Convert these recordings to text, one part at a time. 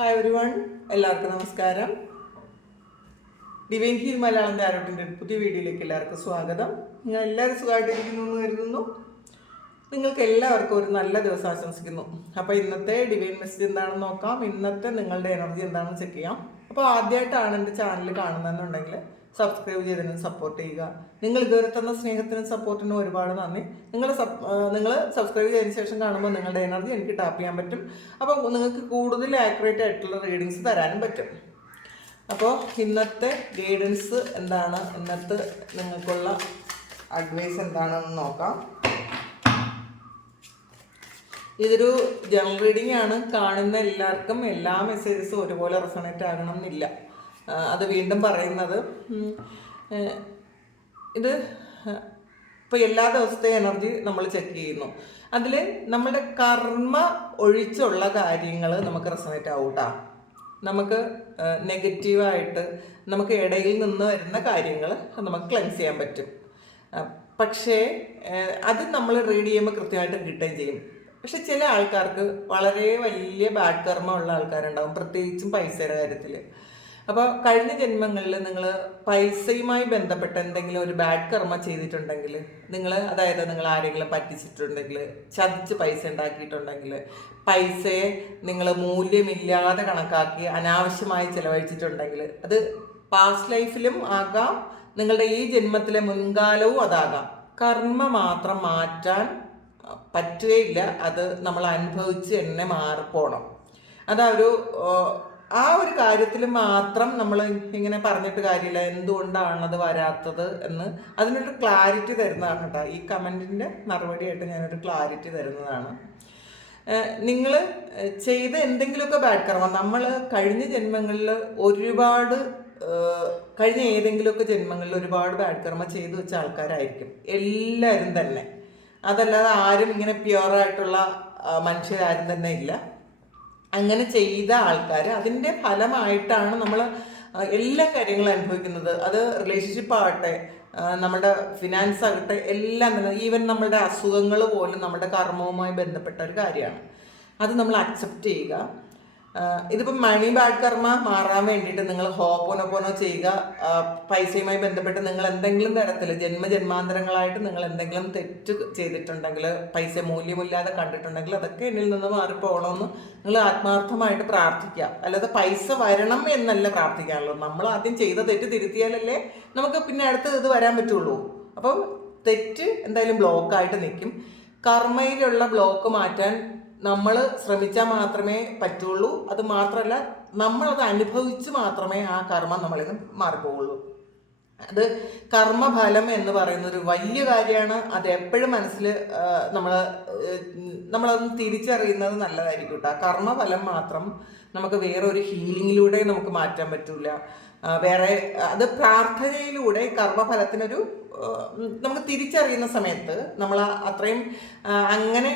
Hi every one, എല്ലാവർക്കും നമസ്കാരം. Divine heal Malayalam ടാരോട്ടിൻ്റെ പുതിയ വീഡിയോയിലേക്ക് എല്ലാവർക്കും സ്വാഗതം. നിങ്ങൾ എല്ലാവരും സുഖമായിട്ടിരിക്കുന്നു എന്ന് കരുതുന്നു. നിങ്ങൾക്ക് എല്ലാവർക്കും ഒരു നല്ല ദിവസം ആശംസിക്കുന്നു. അപ്പോൾ ഇന്നത്തെ ഡിവൈൻ മെസ്സേജ് എന്താണെന്ന് നോക്കാം. ഇന്നത്തെ നിങ്ങളുടെ എനർജി എന്താണെന്ന് ചെക്ക് ചെയ്യാം. അപ്പോൾ ആദ്യമായിട്ടാണ് എൻ്റെ ചാനൽ കാണുന്നതെന്നുണ്ടെങ്കിൽ സബ്സ്ക്രൈബ് ചെയ്തതിനും സപ്പോർട്ട് ചെയ്യുക. നിങ്ങൾ ഇതുവരെ തന്ന സ്നേഹത്തിനും സപ്പോർട്ടിനും ഒരുപാട് നന്ദി. നിങ്ങൾ സബ്സ്ക്രൈബ് ചെയ്തതിന് ശേഷം കാണുമ്പോൾ നിങ്ങളുടെ എനർജി എനിക്ക് ടാപ്പ് ചെയ്യാൻ പറ്റും. അപ്പോൾ നിങ്ങൾക്ക് കൂടുതൽ ആക്യുറേറ്റ് ആയിട്ടുള്ള റീഡിങ്സ് തരാനും പറ്റും. അപ്പോൾ ഇന്നത്തെ ഗൈഡൻസ് എന്താണ്, ഇന്നത്തെ നിങ്ങൾക്കുള്ള അഡ്വൈസ് എന്താണെന്ന് നോക്കാം. ഇതൊരു ജനറൽ റീഡിംഗ് ആണ്. കാണുന്ന എല്ലാവർക്കും എല്ലാ മെസ്സേജസും ഒരുപോലെ റെസണേറ്റ് ആകണം എന്നില്ല. അത് വീണ്ടും പറയുന്നത്, ഇത് ഇപ്പോൾ എല്ലാ ദിവസത്തെ എനർജി നമ്മൾ ചെക്ക് ചെയ്യുന്നു. അതിൽ നമ്മുടെ കർമ്മ ഒഴിച്ചുള്ള കാര്യങ്ങൾ നമുക്ക് റെസണേറ്റ് ആവൂട്ടാ. നമുക്ക് നെഗറ്റീവായിട്ട് നമുക്ക് ഇടയിൽ നിന്ന് വരുന്ന കാര്യങ്ങൾ നമുക്ക് ക്ലെൻസ് ചെയ്യാൻ പറ്റും. പക്ഷേ അത് നമ്മൾ റീഡ് ചെയ്യുമ്പോൾ കൃത്യമായിട്ട് കിട്ടുകയും ചെയ്യും. പക്ഷെ ചില ആൾക്കാർക്ക് വളരെ വലിയ ബാഡ് കർമ്മ ഉള്ള ആൾക്കാരുണ്ടാകും, പ്രത്യേകിച്ചും പൈസയുടെ കാര്യത്തിൽ. അപ്പോൾ കഴിഞ്ഞ ജന്മങ്ങളിൽ നിങ്ങൾ പൈസയുമായി ബന്ധപ്പെട്ട എന്തെങ്കിലും ഒരു ബാഡ് കർമ്മ ചെയ്തിട്ടുണ്ടെങ്കിൽ, അതായത് നിങ്ങൾ ആരെങ്കിലും പറ്റിച്ചിട്ടുണ്ടെങ്കിൽ, ചതിച്ച് പൈസ ഉണ്ടാക്കിയിട്ടുണ്ടെങ്കിൽ, പൈസയെ നിങ്ങൾ മൂല്യമില്ലാതെ കണക്കാക്കി അനാവശ്യമായി ചിലവഴിച്ചിട്ടുണ്ടെങ്കിൽ, അത് പാസ്റ്റ് ലൈഫിലും ആകാം, നിങ്ങളുടെ ഈ ജന്മത്തിലെ മുൻകാലവും അതാകാം. കർമ്മ മാത്രം മാറ്റാൻ പറ്റുകയില്ല. അത് നമ്മൾ അനുഭവിച്ച് തന്നെ മാറിപ്പോണം. ആ ഒരു കാര്യത്തിൽ മാത്രം നമ്മൾ ഇങ്ങനെ പറഞ്ഞിട്ട് കാര്യമില്ല. എന്തുകൊണ്ടാണത് വരാത്തത് എന്ന് അതിനൊരു ക്ലാരിറ്റി തരുന്നതാണ് കേട്ടോ. ഈ കമൻറ്റിൻ്റെ മറുപടിയായിട്ട് ഞാനൊരു ക്ലാരിറ്റി തരുന്നതാണ്. നിങ്ങൾ ചെയ്ത എന്തെങ്കിലുമൊക്കെ ബാഡ് കർമ്മം, നമ്മൾ കഴിഞ്ഞ ജന്മങ്ങളിൽ കഴിഞ്ഞ ഏതെങ്കിലുമൊക്കെ ജന്മങ്ങളിൽ ഒരുപാട് ബാഡ് കർമ്മ ചെയ്തു വെച്ച ആൾക്കാരായിരിക്കും എല്ലാവരും തന്നെ. അതല്ലാതെ ആരും ഇങ്ങനെ പ്യുവറായിട്ടുള്ള മനുഷ്യരാരും തന്നെ ഇല്ല. അങ്ങനെ ചെയ്ത ആൾക്കാർ അതിൻ്റെ ഫലമായിട്ടാണ് നമ്മൾ എല്ലാ കാര്യങ്ങളും അനുഭവിക്കുന്നത്. അത് റിലേഷൻഷിപ്പ് ആകട്ടെ, നമ്മുടെ ഫിനാൻസ് ആകട്ടെ, എല്ലാം തന്നെ, ഈവൻ നമ്മുടെ അസുഖങ്ങൾ പോലും നമ്മുടെ കർമ്മവുമായി ബന്ധപ്പെട്ട ഒരു കാര്യമാണ്. അത് നമ്മൾ അക്സെപ്റ്റ് ചെയ്യുക. ഇതിപ്പം മണി ബാഡ് കർമ്മ മാറാൻ വേണ്ടിയിട്ട് നിങ്ങൾ ഹോപ്പോനോപ്പോനോ ചെയ്യുക. പൈസയുമായി ബന്ധപ്പെട്ട് നിങ്ങൾ എന്തെങ്കിലും തരത്തിൽ ജന്മജന്മാന്തരങ്ങളായിട്ട് നിങ്ങൾ എന്തെങ്കിലും തെറ്റ് ചെയ്തിട്ടുണ്ടെങ്കിൽ, പൈസ മൂല്യമില്ലാതെ കണ്ടിട്ടുണ്ടെങ്കിൽ, അതൊക്കെ എന്നിൽ നിന്ന് മാറിപ്പോകണമെന്ന് നിങ്ങൾ ആത്മാർത്ഥമായിട്ട് പ്രാർത്ഥിക്കുക. അല്ലാതെ പൈസ വരണം എന്നല്ല പ്രാർത്ഥിക്കാനുള്ളൂ. നമ്മൾ ആദ്യം ചെയ്ത തെറ്റ് തിരുത്തിയാലല്ലേ നമുക്ക് പിന്നെ അടുത്ത ഇത് വരാൻ പറ്റുള്ളൂ. അപ്പം തെറ്റ് എന്തായാലും ബ്ലോക്കായിട്ട് നിൽക്കും. കർമ്മയിലുള്ള ബ്ലോക്ക് മാറ്റാൻ നമ്മൾ ശ്രമിച്ചാൽ മാത്രമേ പറ്റുള്ളൂ. അത് മാത്രമല്ല, നമ്മളത് അനുഭവിച്ച് മാത്രമേ ആ കർമ്മം നമ്മളിൽ നിന്ന് മാറിപ്പോവുള്ളൂ. അത് കർമ്മഫലം എന്ന് പറയുന്നൊരു വലിയ കാര്യമാണ്. അത് എപ്പോഴും മനസ്സിൽ നമ്മളതൊന്ന് തിരിച്ചറിയുന്നത് നല്ലതായിരിക്കും കേട്ടോ. കർമ്മഫലം മാത്രം നമുക്ക് വേറൊരു ഹീലിങ്ങിലൂടെ നമുക്ക് മാറ്റാൻ പറ്റില്ല. അത് പ്രാർത്ഥനയിലൂടെ കർമ്മഫലത്തിനൊരു നമുക്ക് തിരിച്ചറിയുന്ന സമയത്ത് നമ്മൾ അത്രയും അങ്ങനെ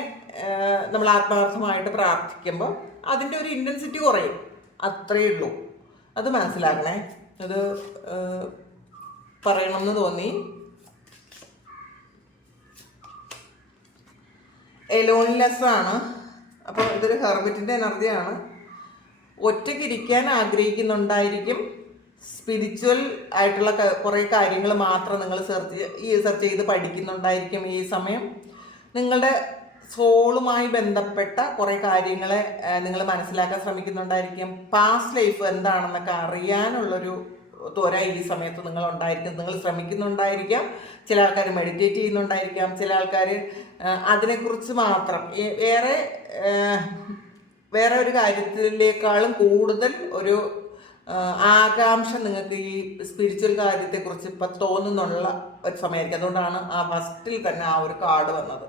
നമ്മൾ ആത്മാർത്ഥമായിട്ട് പ്രാർത്ഥിക്കുമ്പോൾ അതിൻ്റെ ഒരു ഇൻറ്റൻസിറ്റി കുറയും. അത്രയേ ഉള്ളൂ. അത് മനസ്സിലാക്കണേ. അത് പറയണമെന്ന് തോന്നി. ലോൺലെസ് ആണ്. അപ്പോൾ ഇതൊരു ഹെർമിറ്റിൻ്റെ എനർജിയാണ്. ഒറ്റയ്ക്കിരിക്കാൻ ആഗ്രഹിക്കുന്നുണ്ടായിരിക്കും. സ്പിരിച്വൽ ആയിട്ടുള്ള കുറേ കാര്യങ്ങൾ മാത്രം നിങ്ങൾ സെർച്ച് ചെയ്ത് പഠിക്കുന്നുണ്ടായിരിക്കും. ഈ സമയം നിങ്ങളുടെ സോളുമായി ബന്ധപ്പെട്ട കുറേ കാര്യങ്ങളെ നിങ്ങൾ മനസ്സിലാക്കാൻ ശ്രമിക്കുന്നുണ്ടായിരിക്കും. പാസ്റ്റ് ലൈഫ് എന്താണെന്നൊക്കെ അറിയാനുള്ളൊരു ത്വര ഈ സമയത്ത് നിങ്ങൾ ശ്രമിക്കുന്നുണ്ടായിരിക്കാം. ചില ആൾക്കാർ മെഡിറ്റേറ്റ് ചെയ്യുന്നുണ്ടായിരിക്കാം. ചില ആൾക്കാർ അതിനെക്കുറിച്ച് മാത്രം വേറെ ഒരു കാര്യത്തിലേക്കാളും കൂടുതൽ ഒരു ആകാംക്ഷ നിങ്ങൾക്ക് ഈ സ്പിരിച്വൽ കാര്യത്തെക്കുറിച്ച് ഇപ്പം തോന്നുന്നുള്ള ഒരു സമയമായിരിക്കും. അതുകൊണ്ടാണ് ആ ഫസ്റ്റിൽ തന്നെ ആ ഒരു കാർഡ് വന്നത്.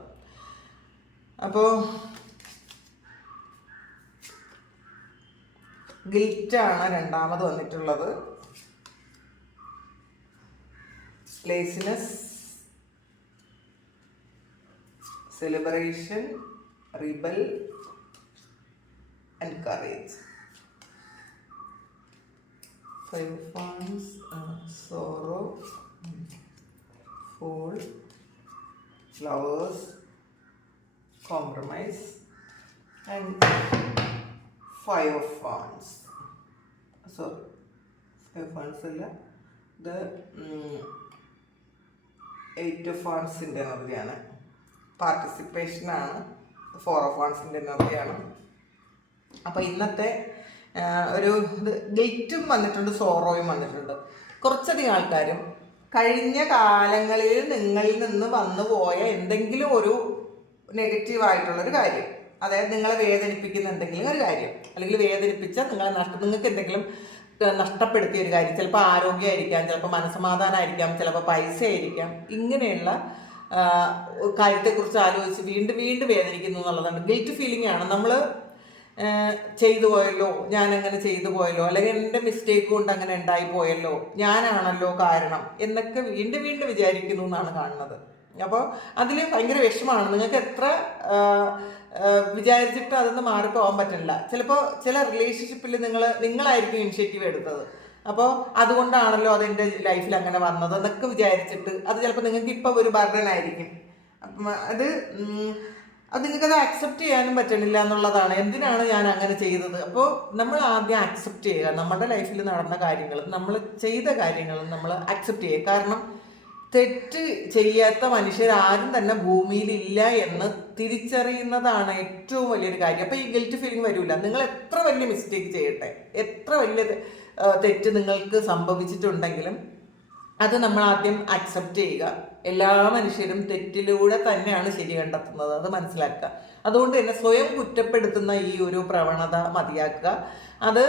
അപ്പോൾ ഗിൽറ്റാണ് രണ്ടാമത് വന്നിട്ടുള്ളത്. Laziness, celebration, rebel and courage. 5 of Wands, sorrow, Fool, Flowers, compromise, and five of wands, sorry 5 wands അല്ല, ഇത് 8 ഓഫ് വാൺസിൻ്റെ എനർജിയാണ്. പാർട്ടിസിപ്പേഷനാണ്. 4 ഓഫ് വാൺസിൻ്റെ എനർജിയാണ്. അപ്പോൾ ഇന്നത്തെ ഒരു ഇത് ഗിൽറ്റും വന്നിട്ടുണ്ട്, സോറോയും വന്നിട്ടുണ്ട്. കുറച്ചധികം ആൾക്കാരും കഴിഞ്ഞ കാലങ്ങളിൽ നിങ്ങളിൽ നിന്ന് വന്നു പോയ എന്തെങ്കിലും ഒരു നെഗറ്റീവായിട്ടുള്ളൊരു കാര്യം, അതായത് നിങ്ങളെ വേദനിപ്പിക്കുന്ന എന്തെങ്കിലും ഒരു കാര്യം, അല്ലെങ്കിൽ വേദനിപ്പിച്ച നിങ്ങൾക്ക് എന്തെങ്കിലും നഷ്ടപ്പെടുത്തിയ ഒരു കാര്യം, ചിലപ്പോൾ ആരോഗ്യമായിരിക്കാം, ചിലപ്പോൾ മനസ്സമാധാനമായിരിക്കാം, ചിലപ്പോൾ പൈസ ആയിരിക്കാം, ഇങ്ങനെയുള്ള കാര്യത്തെക്കുറിച്ച് ആലോചിച്ച് വീണ്ടും വീണ്ടും വേദനിക്കുന്നു എന്നുള്ളതാണ്. ഗിൽറ്റ് ഫീലിംഗ് ആണ്. നമ്മൾ ചെയ്തു പോയല്ലോ, ഞാൻ അങ്ങനെ ചെയ്തു പോയല്ലോ, അല്ലെങ്കിൽ എൻ്റെ മിസ്റ്റേക്ക് കൊണ്ട് അങ്ങനെ ഉണ്ടായി പോയല്ലോ, ഞാനാണല്ലോ കാരണം എന്നൊക്കെ വീണ്ടും വീണ്ടും വിചാരിക്കുന്നു എന്നാണ് കാണുന്നത്. അപ്പോൾ അതിൽ ഭയങ്കര വിഷമമാണ്. നിങ്ങൾക്ക് എത്ര വിചാരിച്ചിട്ട് അതൊന്ന് മാറിപ്പോകാൻ പറ്റില്ല. ചിലപ്പോൾ ചില റിലേഷൻഷിപ്പിൽ നിങ്ങളായിരിക്കും ഇനിഷ്യേറ്റീവ് എടുത്തത്, അപ്പോൾ അതുകൊണ്ടാണല്ലോ അതെൻ്റെ ലൈഫിൽ അങ്ങനെ വന്നത് എന്നൊക്കെ വിചാരിച്ചിട്ട് അത് ചിലപ്പോൾ നിങ്ങൾക്ക് ഇപ്പോൾ ഒരു ബർഡൻ ആയിരിക്കും. അപ്പം അത് നിങ്ങൾക്കത് അക്സെപ്റ്റ് ചെയ്യാനും പറ്റണില്ല എന്നുള്ളതാണ്. എന്തിനാണ് ഞാൻ അങ്ങനെ ചെയ്തത്? അപ്പോൾ നമ്മൾ ആദ്യം അക്സെപ്റ്റ് ചെയ്യുക. നമ്മുടെ ലൈഫിൽ നടന്ന കാര്യങ്ങളും നമ്മൾ ചെയ്ത കാര്യങ്ങളും നമ്മൾ അക്സെപ്റ്റ് ചെയ്യുക. കാരണം തെറ്റ് ചെയ്യാത്ത മനുഷ്യരാരും തന്നെ ഭൂമിയിലില്ല എന്ന് തിരിച്ചറിയുന്നതാണ് ഏറ്റവും വലിയൊരു കാര്യം. അപ്പോൾ ഈ ഗിൽറ്റ് ഫീലിംഗ് വരില്ല. നിങ്ങൾ എത്ര വലിയ മിസ്റ്റേക്ക് ചെയ്യട്ടെ, എത്ര വലിയ തെറ്റ് നിങ്ങൾക്ക് സംഭവിച്ചിട്ടുണ്ടെങ്കിലും അത് നമ്മൾ ആദ്യം അക്സെപ്റ്റ് ചെയ്യുക. എല്ലാ മനുഷ്യരും തെറ്റിലൂടെ തന്നെയാണ് ശരി കണ്ടെത്തുന്നത്, അത് മനസ്സിലാക്കുക. അതുകൊണ്ട് തന്നെ സ്വയം കുറ്റപ്പെടുത്തുന്ന ഈ ഒരു പ്രവണത മതിയാക്കുക. അത്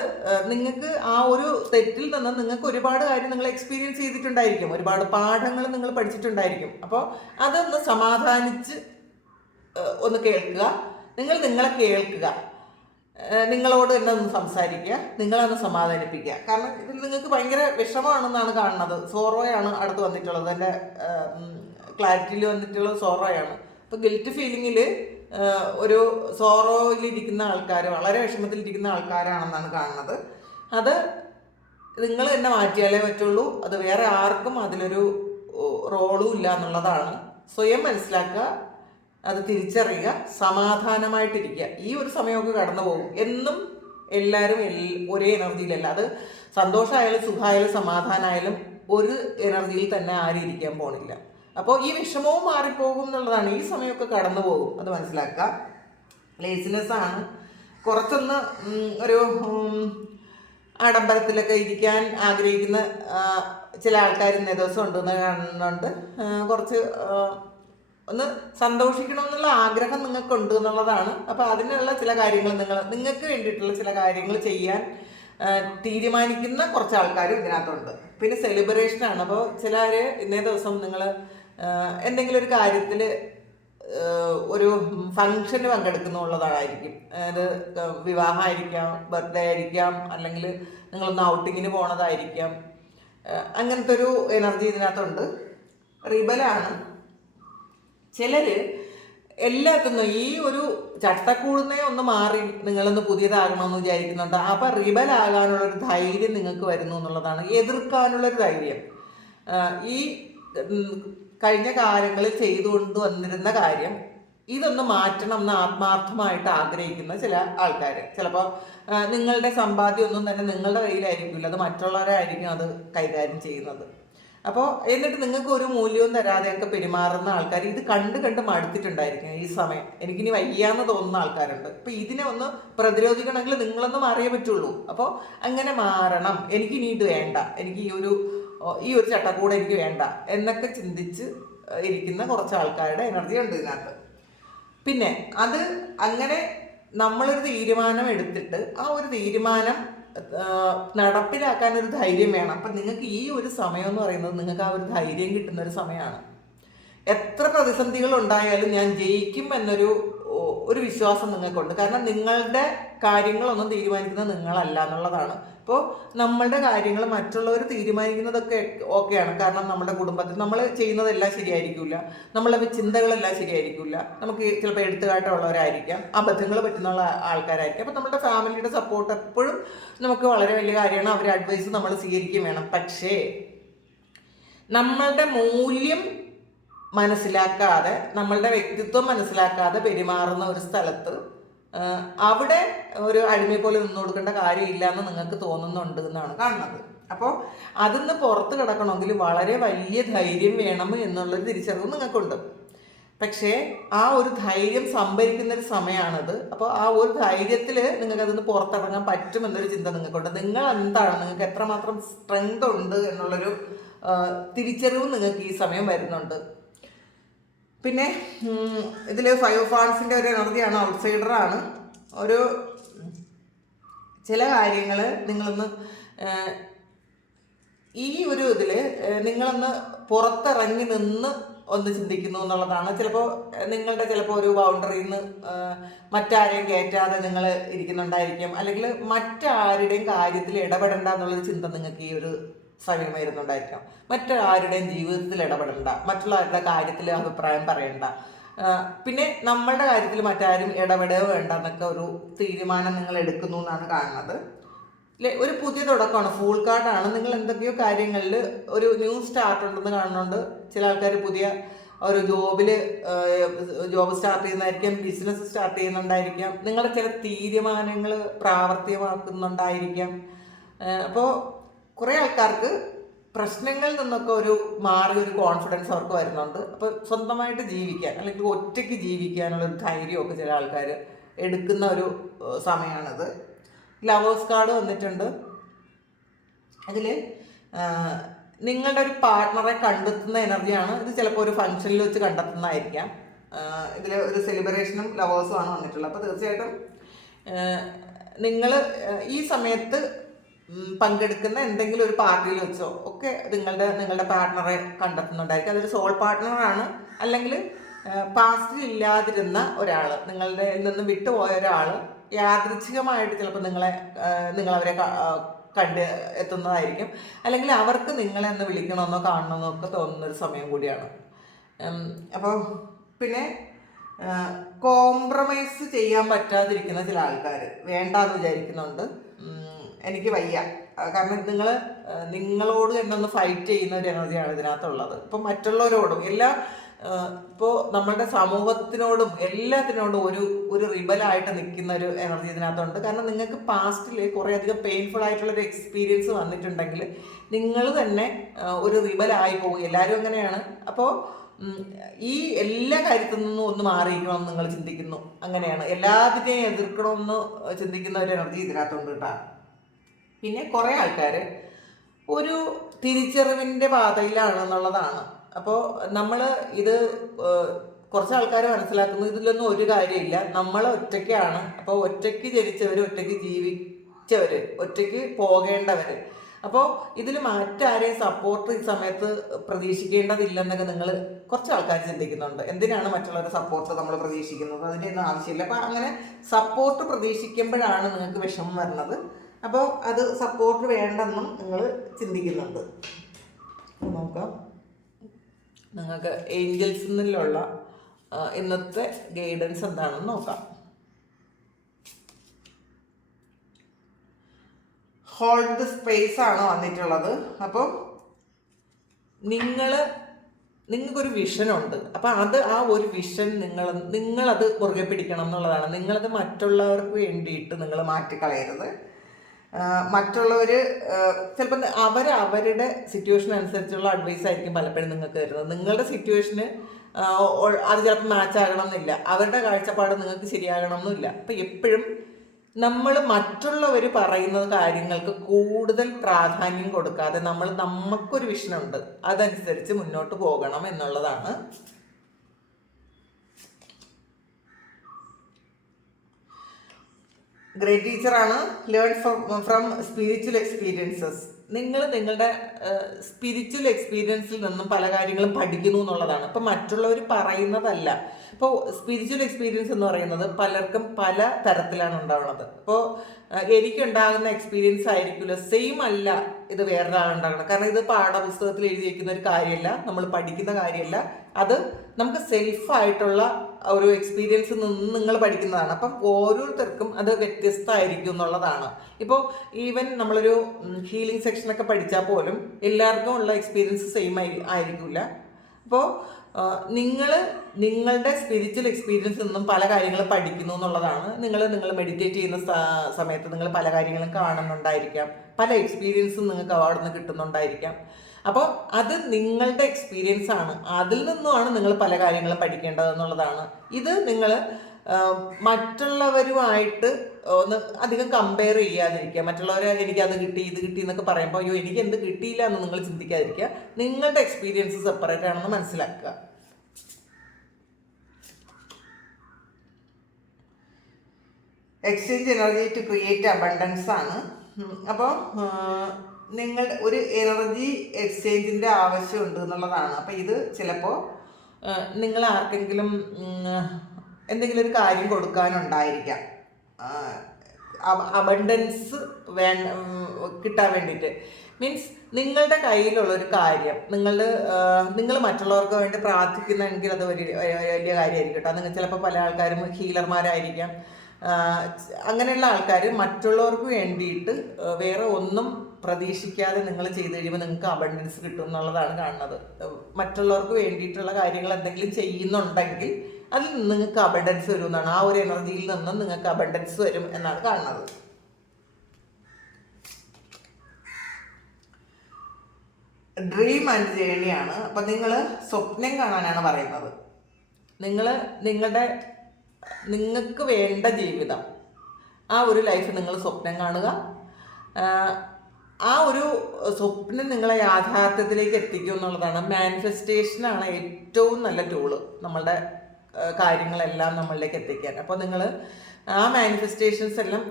നിങ്ങൾക്ക് ആ ഒരു തെറ്റിൽ നിന്ന് നിങ്ങൾക്ക് ഒരുപാട് കാര്യം നിങ്ങൾ എക്സ്പീരിയൻസ് ചെയ്തിട്ടുണ്ടായിരിക്കും, ഒരുപാട് പാഠങ്ങൾ നിങ്ങൾ പഠിച്ചിട്ടുണ്ടായിരിക്കും. അപ്പോൾ അതൊന്ന് സമാധാനിച്ച് ഒന്ന് കേൾക്കുക. നിങ്ങളെ കേൾക്കുക, നിങ്ങളോട് തന്നെ ഒന്ന് സംസാരിക്കുക, നിങ്ങളൊന്ന് സമാധാനിപ്പിക്കുക. കാരണം ഇതിൽ നിങ്ങൾക്ക് ഭയങ്കര വിഷമമാണെന്നാണ് കാണുന്നത്. സോറോയാണ് അടുത്ത് വന്നിട്ടുള്ളത്. എൻ്റെ ക്ലാരിറ്റിയിൽ വന്നിട്ടുള്ളത് സോറോയാണ്. അപ്പോൾ ഗിൽറ്റ് ഫീലിങ്ങിൽ ഒരു സോറോയിലിരിക്കുന്ന ആൾക്കാർ, വളരെ വിഷമത്തിലിരിക്കുന്ന ആൾക്കാരാണെന്നാണ് കാണുന്നത്. അത് നിങ്ങൾ തന്നെ മാറ്റിയാലേ പറ്റുള്ളൂ. അത് വേറെ ആർക്കും അതിലൊരു റോളും ഇല്ല എന്നുള്ളതാണ്. സ്വയം മനസ്സിലാക്കുക, അത് തിരിച്ചറിയുക, സമാധാനമായിട്ടിരിക്കുക. ഈ ഒരു സമയമൊക്കെ കടന്നു പോകും. എന്നും എല്ലാവരും ഒരേ എനർജിയിലല്ല. അത് സന്തോഷമായാലും സുഖമായാലും സമാധാനമായാലും ഒരു എനർജിയിൽ തന്നെ ആരും ഇരിക്കാൻ പോണില്ല. അപ്പോൾ ഈ വിഷമവും മാറിപ്പോകും എന്നുള്ളതാണ്. ഈ സമയമൊക്കെ കടന്നു പോകും, അത് മനസ്സിലാക്കുക. ലേസിനെസ് ആണ്. കുറച്ചൊന്ന് ഒരു ആഡംബരത്തിലൊക്കെ ഇരിക്കാൻ ആഗ്രഹിക്കുന്ന ചില ആൾക്കാർ ഇന്നേ ദിവസം ഉണ്ടെന്ന് കാണുന്നുണ്ട്. കുറച്ച് ഒന്ന് സന്തോഷിക്കണമെന്നുള്ള ആഗ്രഹം നിങ്ങൾക്കുണ്ട് എന്നുള്ളതാണ്. അപ്പോൾ അതിനുള്ള ചില കാര്യങ്ങൾ നിങ്ങൾക്ക് വേണ്ടിയിട്ടുള്ള ചില കാര്യങ്ങൾ ചെയ്യാൻ തീരുമാനിക്കുന്ന കുറച്ച് ആൾക്കാരും ഇതിനകത്തുണ്ട്. പിന്നെ സെലിബ്രേഷനാണ്. അപ്പോൾ ചിലർ ഇന്നേ ദിവസം നിങ്ങൾ എന്തെങ്കിലും ഒരു കാര്യത്തിൽ ഒരു ഫങ്ഷന് പങ്കെടുക്കുന്നുള്ളതായിരിക്കും. അത് വിവാഹമായിരിക്കാം, ബർത്ത്ഡേ ആയിരിക്കാം, അല്ലെങ്കിൽ നിങ്ങളൊന്ന് ഔട്ടിങ്ങിന് പോണതായിരിക്കാം. അങ്ങനത്തെ ഒരു എനർജി ഇതിനകത്തുണ്ട്. റിബലാണ്. ചിലർ എല്ലാത്തിനും ഈ ഒരു ചട്ടക്കൂടുന്നേ ഒന്ന് മാറി നിങ്ങളൊന്ന് പുതിയതാകണമെന്ന് വിചാരിക്കുന്നുണ്ട്. അപ്പം റിബലാകാനുള്ളൊരു ധൈര്യം നിങ്ങൾക്ക് വരുന്നു എന്നുള്ളതാണ്. എതിർക്കാനുള്ളൊരു ധൈര്യം. ഈ കഴിഞ്ഞ കാലങ്ങളിൽ ചെയ്തുകൊണ്ട് വന്നിരുന്ന കാര്യം ഇതൊന്ന് മാറ്റണം എന്ന് ആത്മാർത്ഥമായിട്ട് ആഗ്രഹിക്കുന്ന ചില ആൾക്കാർ. ചിലപ്പോൾ നിങ്ങളുടെ സമ്പാദ്യമൊന്നും തന്നെ നിങ്ങളുടെ കയ്യിലായിരിക്കില്ല, അത് മറ്റുള്ളവരായിരിക്കും അത് കൈകാര്യം ചെയ്യുന്നത്. അപ്പോൾ എന്നിട്ട് നിങ്ങൾക്ക് ഒരു മൂല്യവും തരാതെയൊക്കെ പെരുമാറുന്ന ആൾക്കാർ ഇത് കണ്ട് മടുത്തിട്ടുണ്ടായിരിക്കും. ഈ സമയം എനിക്കിനി വയ്യാന്ന് തോന്നുന്ന ആൾക്കാരുണ്ട്. അപ്പോൾ ഇതിനെ ഒന്ന് പ്രതിരോധിക്കണമെങ്കിൽ നിങ്ങളൊന്നും അറിയേ പറ്റുള്ളൂ. അപ്പോൾ അങ്ങനെ മാറണം, എനിക്കിനി ഇത് വേണ്ട, എനിക്ക് ഈ ഒരു ചട്ടക്കൂടെ എനിക്ക് വേണ്ട എന്നൊക്കെ ചിന്തിച്ച് ഇരിക്കുന്ന കുറച്ച് ആൾക്കാരുടെ എനർജി ഉണ്ട് ഇതിനകത്ത്. പിന്നെ അത് അങ്ങനെ നമ്മളൊരു തീരുമാനം എടുത്തിട്ട് ആ ഒരു തീരുമാനം നടപ്പിലാക്കാൻ ഒരു ധൈര്യം വേണം. അപ്പം നിങ്ങൾക്ക് ഈ ഒരു സമയം എന്ന് പറയുന്നത് നിങ്ങൾക്ക് ആ ഒരു ധൈര്യം കിട്ടുന്ന ഒരു സമയമാണ്. എത്ര പ്രതിസന്ധികൾ ഉണ്ടായാലും ഞാൻ ജയിക്കും എന്നൊരു വിശ്വാസം നിങ്ങൾക്കുണ്ട്. കാരണം നിങ്ങളുടെ കാര്യങ്ങളൊന്നും തീരുമാനിക്കുന്നത് നിങ്ങളല്ല എന്നുള്ളതാണ്. അപ്പോൾ നമ്മളുടെ കാര്യങ്ങൾ മറ്റുള്ളവർ തീരുമാനിക്കുന്നതൊക്കെ ഓക്കെയാണ്. കാരണം നമ്മുടെ കുടുംബത്തിൽ നമ്മൾ ചെയ്യുന്നതെല്ലാം ശരിയായിരിക്കില്ല, നമ്മളെ ചിന്തകളെല്ലാം ശരിയായിരിക്കില്ല, നമുക്ക് ചിലപ്പോൾ എഴുത്തുകാട്ടുള്ളവരായിരിക്കാം, അബദ്ധങ്ങൾ പറ്റുന്ന ആൾക്കാരായിരിക്കും. അപ്പോൾ നമ്മുടെ ഫാമിലിയുടെ സപ്പോർട്ട് എപ്പോഴും നമുക്ക് വളരെ വലിയ കാര്യമാണ്. അവരുടെ അഡ്വൈസ് നമ്മൾ സ്വീകരിക്കുകയും വേണം. പക്ഷേ നമ്മളുടെ മൂല്യം മനസ്സിലാക്കാതെ, നമ്മളുടെ വ്യക്തിത്വം മനസ്സിലാക്കാതെ പെരുമാറുന്ന ഒരു സ്ഥലത്ത് അവിടെ ഒരു അടിമയെ പോലെ നിന്ന് കൊടുക്കേണ്ട കാര്യമില്ല എന്ന് നിങ്ങൾക്ക് തോന്നുന്നുണ്ട് എന്നാണ് കാണുന്നത്. അപ്പോൾ അതിന്ന് പുറത്ത് കിടക്കണമെങ്കിൽ വളരെ വലിയ ധൈര്യം വേണം എന്നുള്ളൊരു തിരിച്ചറിവ് നിങ്ങൾക്കുണ്ട്. പക്ഷേ ആ ഒരു ധൈര്യം സംഭരിക്കുന്നൊരു സമയമാണത്. അപ്പോൾ ആ ഒരു ധൈര്യത്തിൽ നിങ്ങൾക്ക് അതിന്ന് പുറത്തിറങ്ങാൻ പറ്റുമെന്നൊരു ചിന്ത നിങ്ങൾക്കുണ്ട്. നിങ്ങൾ എന്താണ്, നിങ്ങൾക്ക് എത്രമാത്രം സ്ട്രെങ്ത് ഉണ്ട് എന്നുള്ളൊരു തിരിച്ചറിവും നിങ്ങൾക്ക് ഈ സമയം വരുന്നുണ്ട്. പിന്നെ ഇതിൽ 5 ഓഫ് വാണ്ട്സിൻ്റെ ഒരു എനർജിയാണ്, ഔട്ട്സൈഡറാണ്. ഒരു ചില കാര്യങ്ങൾ നിങ്ങളൊന്ന് ഈ ഒരു ഇതിൽ നിങ്ങളൊന്ന് പുറത്തിറങ്ങി നിന്ന് ഒന്ന് ചിന്തിക്കുന്നു എന്നുള്ളതാണ്. ചിലപ്പോൾ ഒരു ബൗണ്ടറിയിൽ നിന്ന് മറ്റാരെയും കയറ്റാതെ നിങ്ങൾ ഇരിക്കുന്നുണ്ടായിരിക്കും, അല്ലെങ്കിൽ മറ്റാരുടെയും കാര്യത്തിൽ ഇടപെടണ്ട എന്നുള്ളൊരു ചിന്ത നിങ്ങൾക്ക് ഈ ഒരു സമയം വരുന്നുണ്ടായിരിക്കാം. മറ്റാരുടെയും ജീവിതത്തിൽ ഇടപെടണ്ട, മറ്റുള്ളവരുടെ കാര്യത്തിൽ അഭിപ്രായം പറയണ്ട, പിന്നെ നമ്മളുടെ കാര്യത്തിൽ മറ്റാരും ഇടപെടുക വേണ്ട എന്നൊക്കെ ഒരു തീരുമാനം നിങ്ങൾ എടുക്കുന്നു എന്നാണ് കാണുന്നത്. ഒരു പുതിയ തുടക്കമാണ്, ഫൂൾ കാർഡാണ്. നിങ്ങൾ എന്തൊക്കെയോ കാര്യങ്ങളിൽ ഒരു ന്യൂ സ്റ്റാർട്ട് ഉണ്ടെന്ന് കാണുന്നുണ്ട്. ചില ആൾക്കാർ പുതിയ ഒരു ജോബ് സ്റ്റാർട്ട് ചെയ്യുന്നതായിരിക്കാം, ബിസിനസ് സ്റ്റാർട്ട് ചെയ്യുന്നുണ്ടായിരിക്കാം, നിങ്ങളുടെ ചില തീരുമാനങ്ങൾ പ്രാവർത്തികമാക്കുന്നുണ്ടായിരിക്കാം. അപ്പോൾ കുറേ ആൾക്കാർക്ക് പ്രശ്നങ്ങളിൽ നിന്നൊക്കെ ഒരു മാറിയ ഒരു കോൺഫിഡൻസ് അവർക്ക് വരുന്നുണ്ട്. അപ്പോൾ സ്വന്തമായിട്ട് ജീവിക്കാൻ അല്ലെങ്കിൽ ഒറ്റയ്ക്ക് ജീവിക്കാനുള്ളൊരു ധൈര്യമൊക്കെ ചില ആൾക്കാർ എടുക്കുന്ന ഒരു സമയമാണിത്. ലവേഴ്സ് കാർഡ് വന്നിട്ടുണ്ട്. ഇതിൽ നിങ്ങളുടെ ഒരു പാർട്ട്ണറെ കണ്ടെത്തുന്ന എനർജിയാണ്. ഇത് ചിലപ്പോൾ ഒരു ഫംഗ്ഷനിൽ വെച്ച് കണ്ടെത്തുന്നതായിരിക്കാം. ഇതിൽ ഒരു സെലിബ്രേഷനും ലവേഴ്സും ആണ് വന്നിട്ടുള്ളത്. അപ്പോൾ തീർച്ചയായിട്ടും നിങ്ങൾ ഈ സമയത്ത് പങ്കെടുക്കുന്ന എന്തെങ്കിലും ഒരു പാർട്ടിയിൽ വെച്ചോ ഒക്കെ നിങ്ങളുടെ പാർട്ട്ണറെ കണ്ടെത്തുന്നുണ്ടായിരിക്കും. അതൊരു സോൾ പാർട്ട്ണറാണ്, അല്ലെങ്കിൽ പാസ്റ്റിൽ ഇല്ലാതിരുന്ന ഒരാൾ, നിങ്ങളുടെ നിന്ന് വിട്ടുപോയ ഒരാൾ യാദൃച്ഛികമായിട്ട് ചിലപ്പോൾ നിങ്ങളവരെ കണ്ട് എത്തുന്നതായിരിക്കും, അല്ലെങ്കിൽ അവർക്ക് നിങ്ങളെ ഒന്ന് വിളിക്കണമെന്നോ കാണണമെന്നോ ഒക്കെ തോന്നുന്നൊരു സമയം കൂടിയാണ്. അപ്പോൾ പിന്നെ കോംപ്രമൈസ് ചെയ്യാൻ പറ്റാതിരിക്കുന്ന ചില ആൾക്കാർ വേണ്ടാന്ന് വിചാരിക്കുന്നുണ്ട്. എനിക്ക് വയ്യ, കാരണം നിങ്ങളോട് എന്നൊന്ന് ഫൈറ്റ് ചെയ്യുന്ന ഒരു എനർജിയാണ് ഇതിനകത്തുള്ളത്. ഇപ്പം മറ്റുള്ളവരോടും ഇപ്പോൾ നമ്മളുടെ സമൂഹത്തിനോടും എല്ലാത്തിനോടും ഒരു റിബലായിട്ട് നിൽക്കുന്ന ഒരു എനർജി ഇതിനകത്തുണ്ട്. കാരണം നിങ്ങൾക്ക് പാസ്റ്റിൽ കുറേയധികം പെയിൻഫുൾ ആയിട്ടുള്ളൊരു എക്സ്പീരിയൻസ് വന്നിട്ടുണ്ടെങ്കിൽ നിങ്ങൾ തന്നെ ഒരു റിബലായി പോകും. എല്ലാവരും അങ്ങനെയാണ്. അപ്പോൾ ഈ എല്ലാ കാര്യത്തിൽ നിന്നും ഒന്ന് മാറിയിരിക്കണമെന്ന് നിങ്ങൾ ചിന്തിക്കുന്നു. അങ്ങനെയാണ്, എല്ലാത്തിനെയും എതിർക്കണമെന്ന് ചിന്തിക്കുന്ന ഒരു എനർജി ഇതിനകത്തുണ്ട് കേട്ടോ. പിന്നെ കുറേ ആൾക്കാർ ഒരു തിരിച്ചറിവിൻ്റെ പാതയിലാണെന്നുള്ളതാണ്. അപ്പോൾ നമ്മൾ ഇത് കുറച്ച് ആൾക്കാർ മനസ്സിലാക്കുന്നത് ഇതിലൊന്നും ഒരു കാര്യമില്ല, നമ്മൾ ഒറ്റയ്ക്കാണ്. അപ്പോൾ ഒറ്റയ്ക്ക് ജനിച്ചവർ, ഒറ്റയ്ക്ക് ജീവിച്ചവർ, ഒറ്റയ്ക്ക് പോകേണ്ടവർ. അപ്പോൾ ഇതിൽ മറ്റാരെയും സപ്പോർട്ട് ഈ സമയത്ത് പ്രതീക്ഷിക്കേണ്ടതില്ലെന്നൊക്കെ നിങ്ങൾ കുറച്ച് ആൾക്കാർ ചിന്തിക്കുന്നുണ്ട്. എന്തിനാണ് മറ്റുള്ളവരുടെ സപ്പോർട്ട് നമ്മൾ പ്രതീക്ഷിക്കുന്നത്? അതിൻ്റെ ഒന്നും ആവശ്യമില്ല. അപ്പോൾ അങ്ങനെ സപ്പോർട്ട് പ്രതീക്ഷിക്കുമ്പോഴാണ് നിങ്ങൾക്ക് വിഷമം വരുന്നത്. അപ്പോൾ അത് സപ്പോർട്ട് വേണ്ടെന്നും നിങ്ങൾ ചിന്തിക്കുന്നുണ്ട്. നോക്കാം, നിങ്ങൾക്ക് ഏഞ്ചൽസിൽ നിന്നുള്ള ഇന്നത്തെ ഗൈഡൻസ് എന്താണെന്ന് നോക്കാം. ഹോൾഡ് ദ സ്പേസ് ആണ് വന്നിട്ടുള്ളത്. അപ്പോൾ നിങ്ങൾക്കൊരു വിഷനുണ്ട്. അപ്പം ആ ഒരു വിഷൻ നിങ്ങളത് മുറുകെ പിടിക്കണം എന്നുള്ളതാണ്. നിങ്ങളത് മറ്റുള്ളവർക്ക് വേണ്ടിയിട്ട് നിങ്ങൾ മാറ്റിക്കളയരുത്. മറ്റുള്ളവർ ചിലപ്പോൾ അവരുടെ സിറ്റുവേഷൻ അനുസരിച്ചുള്ള അഡ്വൈസ് ആയിരിക്കും പലപ്പോഴും നിങ്ങൾക്ക് തരുന്നത്. നിങ്ങളുടെ സിറ്റുവേഷന് അത് ചിലപ്പോൾ മാച്ച് ആകണം എന്നില്ല, അവരുടെ കാഴ്ചപ്പാട് നിങ്ങൾക്ക് ശരിയാകണം എന്നില്ല. അപ്പം എപ്പോഴും നമ്മൾ മറ്റുള്ളവർ പറയുന്ന കാര്യങ്ങൾക്ക് കൂടുതൽ പ്രാധാന്യം കൊടുക്കാതെ നമുക്കൊരു വിഷനുണ്ട്, അതനുസരിച്ച് മുന്നോട്ട് പോകണം എന്നുള്ളതാണ്. ഗ്രേറ്റ് ടീച്ചറാണ്. Learn from spiritual experiences. നിങ്ങളുടെ സ്പിരിച്വൽ എക്സ്പീരിയൻസിൽ നിന്നും പല കാര്യങ്ങളും പഠിക്കുന്നു എന്നുള്ളതാണ്. ഇപ്പം മറ്റുള്ളവർ പറയുന്നതല്ല. ഇപ്പോൾ സ്പിരിച്വൽ എക്സ്പീരിയൻസ് എന്ന് പറയുന്നത് പലർക്കും പല തരത്തിലാണ് ഉണ്ടാവുന്നത്. ഇപ്പോൾ എനിക്കുണ്ടാകുന്ന എക്സ്പീരിയൻസ് ആയിരിക്കില്ല, സെയിം അല്ല ഇത് വേറൊരാളുണ്ടാകണം. കാരണം ഇത് പാഠപുസ്തകത്തിൽ എഴുതി വയ്ക്കുന്ന ഒരു കാര്യമല്ല, നമ്മൾ പഠിക്കുന്ന കാര്യമല്ല. അത് നമുക്ക് സെൽഫായിട്ടുള്ള ഒരു എക്സ്പീരിയൻസ് നിന്ന് നിങ്ങൾ പഠിക്കുന്നതാണ്. അപ്പം ഓരോരുത്തർക്കും അത് വ്യത്യസ്തമായിരിക്കും എന്നുള്ളതാണ്. ഇപ്പോൾ ഈവൻ നമ്മളൊരു ഹീലിംഗ് സെക്ഷനൊക്കെ പഠിച്ചാൽ പോലും എല്ലാവർക്കും ഉള്ള എക്സ്പീരിയൻസ് സെയിം ആയിരിക്കില്ല. അപ്പോൾ നിങ്ങൾ നിങ്ങളുടെ സ്പിരിച്വൽ എക്സ്പീരിയൻസിൽ നിന്നും പല കാര്യങ്ങളും പഠിക്കുന്നു എന്നുള്ളതാണ്. നിങ്ങൾ മെഡിറ്റേറ്റ് ചെയ്യുന്ന സമയത്ത് നിങ്ങൾ പല കാര്യങ്ങളും കാണുന്നുണ്ടായിരിക്കാം, പല എക്സ്പീരിയൻസും നിങ്ങൾക്ക് അവിടെ നിന്ന് കിട്ടുന്നുണ്ടായിരിക്കാം. അപ്പോൾ അത് നിങ്ങളുടെ എക്സ്പീരിയൻസ് ആണ്, അതിൽ നിന്നുമാണ് നിങ്ങൾ പല കാര്യങ്ങളും പഠിക്കേണ്ടതെന്നുള്ളതാണ്. ഇത് നിങ്ങൾ മറ്റുള്ളവരുമായിട്ട് ഒന്ന് അധികം കമ്പയർ ചെയ്യാതിരിക്കുക. മറ്റുള്ളവരെ എനിക്കത് കിട്ടി ഇത് കിട്ടി എന്നൊക്കെ പറയുമ്പോൾ അയ്യോ എനിക്ക് എന്ത് കിട്ടിയില്ല എന്ന് നിങ്ങൾ ചിന്തിക്കാതിരിക്കുക. നിങ്ങളുടെ എക്സ്പീരിയൻസ് സെപ്പറേറ്റ് ആണെന്ന് മനസ്സിലാക്കുക. Exchange energy to create abundance ആണ്. അപ്പോൾ നിങ്ങളുടെ ഒരു എനർജി എക്സ്ചേഞ്ചിൻ്റെ ആവശ്യമുണ്ട് എന്നുള്ളതാണ്. അപ്പോൾ ഇത് ചിലപ്പോൾ നിങ്ങൾ ആർക്കെങ്കിലും എന്തെങ്കിലും ഒരു കാര്യം കൊടുക്കാനുണ്ടായിരിക്കാം, അബണ്ടൻസ് കിട്ടാൻ വേണ്ടിയിട്ട്. മീൻസ് നിങ്ങളുടെ കയ്യിലുള്ളൊരു കാര്യം നിങ്ങൾ മറ്റുള്ളവർക്ക് വേണ്ടി പ്രാർത്ഥിക്കുന്നെങ്കിൽ അത് വലിയ കാര്യമായിരിക്കും കേട്ടോ. നിങ്ങൾ ചിലപ്പോൾ പല ആൾക്കാരും ഹീലർമാരായിരിക്കാം. അങ്ങനെയുള്ള ആൾക്കാർ മറ്റുള്ളവർക്ക് വേണ്ടിയിട്ട് വേറെ ഒന്നും പ്രതീക്ഷിക്കാതെ നിങ്ങൾ ചെയ്ത് കഴിയുമ്പോൾ നിങ്ങൾക്ക് അബണ്ടൻസ് കിട്ടും എന്നുള്ളതാണ് കാണുന്നത്. മറ്റുള്ളവർക്ക് വേണ്ടിയിട്ടുള്ള കാര്യങ്ങൾ എന്തെങ്കിലും ചെയ്യുന്നുണ്ടെങ്കിൽ അതിൽ നിന്ന് നിങ്ങൾക്ക് അബണ്ടൻസ് വരും എന്നാണ്. ആ ഒരു എനർജിയിൽ നിന്നും നിങ്ങൾക്ക് അബണ്ടൻസ് വരും എന്നാണ് കാണുന്നത്. ഡ്രീം ആൻഡ് ജേണിയാണ്. അപ്പം നിങ്ങൾ സ്വപ്നം കാണാനാണ് പറയുന്നത്. നിങ്ങൾക്ക് വേണ്ട ജീവിതം, ആ ഒരു ലൈഫ് നിങ്ങൾ സ്വപ്നം കാണുക. ആ ഒരു സ്വപ്നം നിങ്ങളെ യാഥാർത്ഥ്യത്തിലേക്ക് എത്തിക്കും എന്നുള്ളതാണ്. മാനിഫെസ്റ്റേഷനാണ് ഏറ്റവും നല്ല ടൂള് നമ്മളുടെ കാര്യങ്ങളെല്ലാം നമ്മളിലേക്ക് എത്തിക്കാൻ. അപ്പോൾ നിങ്ങൾ ആ മാനിഫെസ്റ്റേഷൻസ് എല്ലാം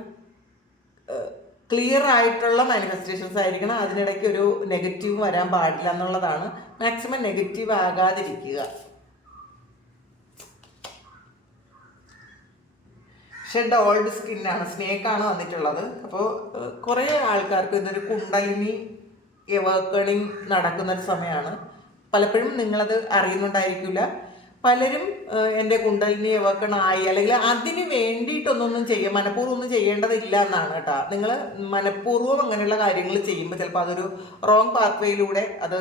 ക്ലിയർ ആയിട്ടുള്ള മാനിഫെസ്റ്റേഷൻസ് ആയിരിക്കണം. അതിനിടയ്ക്ക് ഒരു നെഗറ്റീവ് വരാൻ പാടില്ല എന്നുള്ളതാണ്. മാക്സിമം നെഗറ്റീവ് ആകാതിരിക്കുക. ഷെഡ് ഓൾഡ് സ്കിന്നാണ്, സ്നേക്കാണ് വന്നിട്ടുള്ളത്. അപ്പോൾ കുറേ ആൾക്കാർക്ക് ഇതൊരു കുണ്ടലിനി എവേക്കണിങ് നടക്കുന്നൊരു സമയമാണ്. പലപ്പോഴും നിങ്ങളത് അറിയുന്നുണ്ടായിരിക്കില്ല. പലരും എൻ്റെ കുണ്ടലിനി എവേക്കണായി അല്ലെങ്കിൽ അതിന് വേണ്ടിയിട്ടൊന്നും മനഃപൂർവ്വം ഒന്നും ചെയ്യേണ്ടതില്ല എന്നാണ് കേട്ടോ. നിങ്ങൾ മനഃപൂർവ്വം അങ്ങനെയുള്ള കാര്യങ്ങൾ ചെയ്യുമ്പോൾ ചിലപ്പോൾ അതൊരു റോങ് പാത്വേയിലൂടെ അത്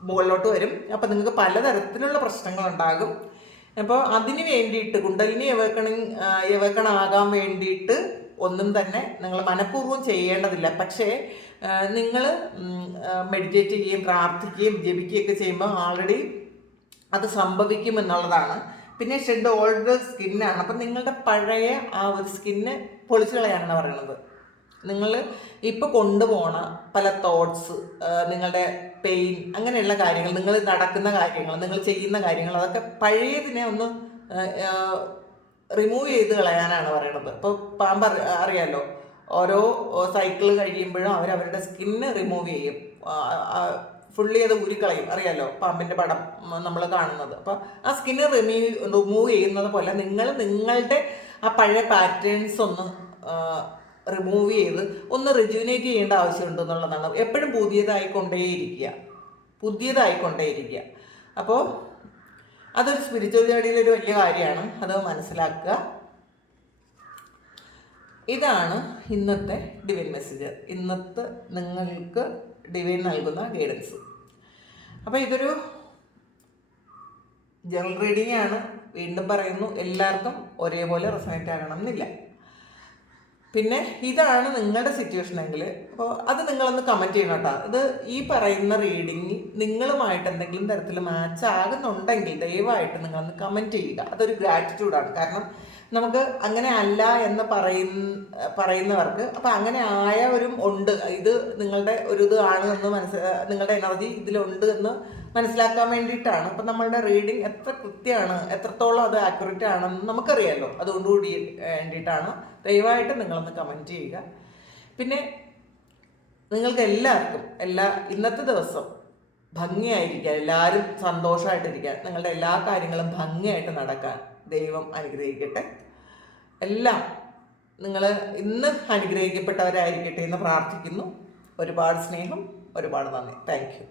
മുകളിലോട്ട് വരും. അപ്പം നിങ്ങൾക്ക് പലതരത്തിലുള്ള പ്രശ്നങ്ങളുണ്ടാകും. അപ്പോൾ അതിന് വേണ്ടിയിട്ട് കുണ്ടലിനി എവേക്കണാകാൻ വേണ്ടിയിട്ട് ഒന്നും തന്നെ നിങ്ങൾ മനഃപൂർവ്വം ചെയ്യേണ്ടതില്ല. പക്ഷേ നിങ്ങൾ മെഡിറ്റേറ്റ് ചെയ്യുകയും പ്രാർത്ഥിക്കുകയും ജപിക്കുകയൊക്കെ ചെയ്യുമ്പോൾ ആൾറെഡി അത് സംഭവിക്കുമെന്നുള്ളതാണ്. പിന്നെ ഷെഡ് ഓൾഡ് സ്കിന്നാണ്. അപ്പം നിങ്ങളുടെ പഴയ ആ ഒരു സ്കിന്ന് പൊളിച്ചു കളയാനാണ് പറയുന്നത്. നിങ്ങൾ ഇപ്പോൾ കൊണ്ടുപോകണ പല തോട്ട്സ്, നിങ്ങളുടെ പെയിൻ, അങ്ങനെയുള്ള കാര്യങ്ങൾ, നിങ്ങൾ നടക്കുന്ന കാര്യങ്ങൾ, നിങ്ങൾ ചെയ്യുന്ന കാര്യങ്ങൾ, അതൊക്കെ പഴയതിനെ ഒന്ന് റിമൂവ് ചെയ്ത് കളയാനാണ് പറയണത്. ഇപ്പോൾ പാമ്പ് അറിയാമല്ലോ, ഓരോ സൈക്കിൾ കഴിയുമ്പോഴും അവരവരുടെ സ്കിന്ന് റിമൂവ് ചെയ്യും, ഫുള്ളി അത് ഊരിക്കളയും. അറിയാമല്ലോ പാമ്പിൻ്റെ പടം നമ്മൾ കാണുന്നത്. അപ്പോൾ ആ സ്കിന്ന് റിമൂവ് ചെയ്യുന്നത് പോലെ നിങ്ങളുടെ ആ പഴയ പാറ്റേൺസ് ഒന്ന് റിമൂവ് ചെയ്ത് ഒന്ന് റിജുവിനേറ്റ് ചെയ്യേണ്ട ആവശ്യമുണ്ട് എന്നുള്ളതാണ്. എപ്പോഴും പുതിയതായിക്കൊണ്ടേയിരിക്കുക. അപ്പോൾ അതൊരു സ്പിരിച്വൽ ജേർണിയിലൊരു വലിയ കാര്യമാണ്, അത് മനസ്സിലാക്കുക. ഇതാണ് ഇന്നത്തെ ഡിവൈൻ മെസ്സേജ്, ഇന്നത്തെ നിങ്ങൾക്ക് ഡിവൈൻ നൽകുന്ന ഗൈഡൻസ്. അപ്പോൾ ഇതൊരു ജനറൽ റീഡിംഗ് ആണ്. വീണ്ടും പറയുന്നു, എല്ലാവർക്കും ഒരേപോലെ റെസൊണേറ്റ് ആകണം എന്നില്ല. പിന്നെ ഇതാണ് നിങ്ങളുടെ സിറ്റുവേഷൻ എങ്കിൽ അപ്പോൾ അത് നിങ്ങളൊന്ന് കമൻറ്റ് ചെയ്യണം കേട്ടോ. ഇത് ഈ പറയുന്ന റീഡിങ് നിങ്ങളുമായിട്ട് എന്തെങ്കിലും തരത്തിൽ മാച്ച് ആകുന്നുണ്ടെങ്കിൽ ദയവായിട്ട് നിങ്ങളൊന്ന് കമൻറ്റ് ചെയ്യുക. അതൊരു ഗ്രാറ്റിറ്റ്യൂഡാണ്. കാരണം നമുക്ക് അങ്ങനെ അല്ല എന്ന് പറയുന്നവർക്ക് അപ്പം അങ്ങനെ ആയവരും ഉണ്ട്. ഇത് നിങ്ങളുടെ ഒരു ഇത് ആണ് എന്ന് നിങ്ങളുടെ എനർജി ഇതിലുണ്ട് എന്ന് മനസ്സിലാക്കാൻ വേണ്ടിയിട്ടാണ്. അപ്പം നമ്മളുടെ റീഡിങ് എത്ര കൃത്യമാണ്, എത്രത്തോളം അത് ആക്യുറേറ്റ് ആണെന്ന് നമുക്കറിയാമല്ലോ. അതുകൊണ്ടുകൂടി വേണ്ടിയിട്ടാണ്. ദയവായിട്ട് നിങ്ങളൊന്ന് കമൻറ്റ് ചെയ്യുക. പിന്നെ നിങ്ങൾക്ക് എല്ലാവർക്കും ഇന്നത്തെ ദിവസം ഭംഗിയായിരിക്കുക, എല്ലാവരും സന്തോഷമായിട്ടിരിക്കുക, നിങ്ങളുടെ എല്ലാ കാര്യങ്ങളും ഭംഗിയായിട്ട് നടക്കാൻ ദൈവം അനുഗ്രഹിക്കട്ടെ. എല്ലാം നിങ്ങൾ ഇന്ന് അനുഗ്രഹിക്കപ്പെട്ടവരായിരിക്കട്ടെ എന്ന് പ്രാർത്ഥിക്കുന്നു. ഒരുപാട് സ്നേഹം, ഒരുപാട് നന്ദി. Thank you.